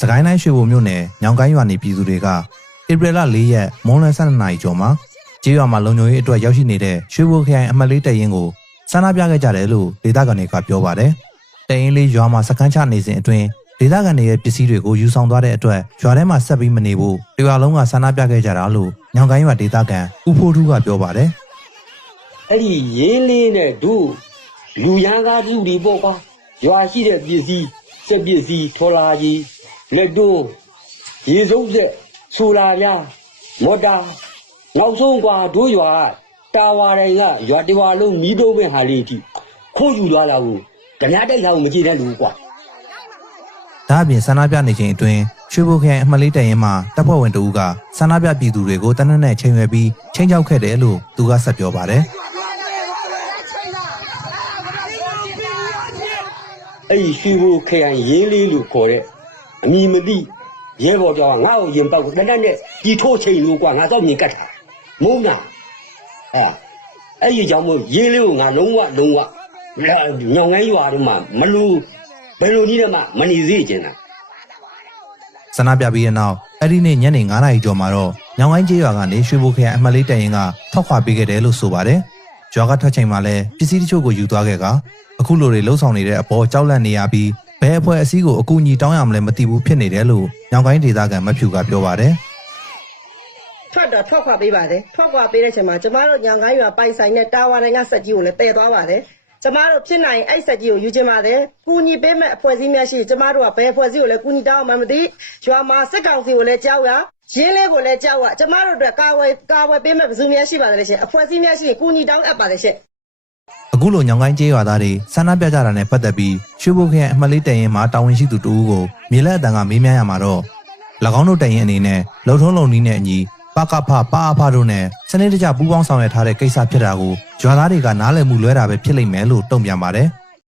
စကိုင်းတိုင်းရွှေဘိုမြို့နယ်ညောင်ကိုင်းရွာနေပြည်သူတွေကဧပြီလ၄ရက်မွန်းလယ်12နာရီကျော်မှာကျေးရွာမှာလုံခြုံရေးအတွက်ရောက်ရှိနေတဲ့ရွှေဘိုခရိုင်အမှတ်လေးတရင်ကိုဆန္ဒပြခဲ့ကြတယ်လို့ဒေသခံတွေကပြောပါတယ်။တရင်လေးရွာမှာစခန်းချနေစဉ်အတွင်းဒေသခံတွေရဲ့ပစ္စည်းတွေကိုယူဆောင်သွားတဲ့အတွက်ရွာထဲမှာဆက်ပြီးမနေဖို့တရွာလုံးကဆန္ဒပြခဲ့ကြတာလို့ညောင်ကိုင်းရွာဒေသခံဦးဖိုးထူးကပြောပါတယ်အဲ့ဒီရင်းလေးနဲ့တို့လူရန်သားလူတွေပေါ့ကွာရွာရှိတဲ့ပစ္စည်းစက်ပစ္စည်းထော်လာကြီး လက်တို့ရေစုပ်ဆက်ဆိုလာပြမော်တာနောက်ဆုံးကွာတို့ရွာတာဝါတွေကရွာတဝါလုံးမီးတုံးမဲ့ဟာလေးအထိခိုးယူသွားတာကိုဓမြတိုက်ဆောင်မကြည့်တဲ့လူကွာ။ဒါအပြင်ဆန္ဒပြနေချိန်အတွင်းရွှေဘိုခရိုင်အမှတ်လေးတရင်မှာတပ်ဖွဲ့ဝင်တဦးကဆန္ဒပြပြည်သူတွေကိုတနက်နဲ့ချိန်ရွယ်ပြီးချိန်ချောက်ခဲ့တယ်လို့သူကဆက်ပြောပါတယ်။အဲ့ဒီရွှေဘိုခရိုင်ရင်းလေးလို့ခေါ်တဲ့ အမီမသိရဲဘော်တော်ကငါ့ကိုရင်ပေါက်ကိုတနက်နဲ့ဒီထိုးချိန်လို့ကွာငါတော့မြင်ကတ်တာမုန်းတာဟာအဲ့ဒီကြောင့်မို့ရင်းလေးကိုငါလုံးဝလုံးဝညောင်ငန်းရွာတို့မှာမလို့ဘယ်လိုနည်းနဲ့မှမနေစေချင်တာဆန္ဒပြပြီးတဲ့နောက်အဲ့ဒီနေ့ညနေ9:00နာရီကျော်မှာတော့ညောင်ကိုင်းကျေးရွာကနေရွှေဘိုခရိုင်အမှတ်လေးတရင်ကထောက်ခွာပေးခဲ့တယ်လို့ဆိုပါတယ်။ရွာကထွက်ချိန်မှာလည်းပစ္စည်းတချို့ကိုယူသွားခဲ့ကအခုလိုတွေလှုပ်ဆောင်နေတဲ့အပေါ်ကြောက်လန့်နေရပြီး ဘယ်အဖွဲ့အစည်းကိုအကူအညီတောင်းရမလဲမသိဘူးဖြစ်နေတယ်လို့ညောင်ကိုင်းဒေသခံမဖြူကပြောပါတယ်ထွက်တော့ထွက်ခွာပေးပါတယ်ထွက်ခွာပေးတဲ့အချိန်မှာကျမတို့ညောင်ကိုင်းရွာပိုင်ဆိုင်တဲ့တာဝါတိုင်းကစက်ကြီးကိုလည်းတည်သွားပါတယ်ကျမတို့ဖြစ်နိုင်အဲ့စက်ကြီးကိုယူချင်ပါတယ်ကူညီပေးမဲ့အဖွဲ့အစည်းများရှိကျမတို့ကဘယ်အဖွဲ့အစည်းကိုလည်းကူညီတောင်းမှမသိရွာမှာစစ်ကောင်စီကိုလည်းကြောက်ရရင်းလေးကိုလည်းကြောက်ရကျမတို့အတွက်ကာဝယ်ကာဝယ်ပေးမဲ့ပစုများရှိပါတယ်လေရှင်အဖွဲ့အစည်းများရှိရင်ကူညီတောင်းအပ်ပါတယ်ရှင်။ အခုလိုညောင်ကိုင်းကျေးရွာသားတွေဆန္ဒပြကြတာနဲ့ပတ်သက်ပြီးရွှေဘိုခရိုင်အမှတ်လေးတရင်မှာတာဝန်ရှိသူတူဦးကိုမြေလက်အတန်ကမေးမြန်းရမှာတော့၎င်းတို့တရင်အနေနဲ့လုံထုံးလုံနည်းနဲ့အညီပကဖပအဖတို့နဲ့စနစ်တကျပူးပေါင်းဆောင်ရွက်ထားတဲ့ကိစ္စဖြစ်တာကိုရွာသားတွေကနားလည်မှုလွဲတာပဲဖြစ်လိမ့်မယ်လို့တုံ့ပြန်ပါတယ်။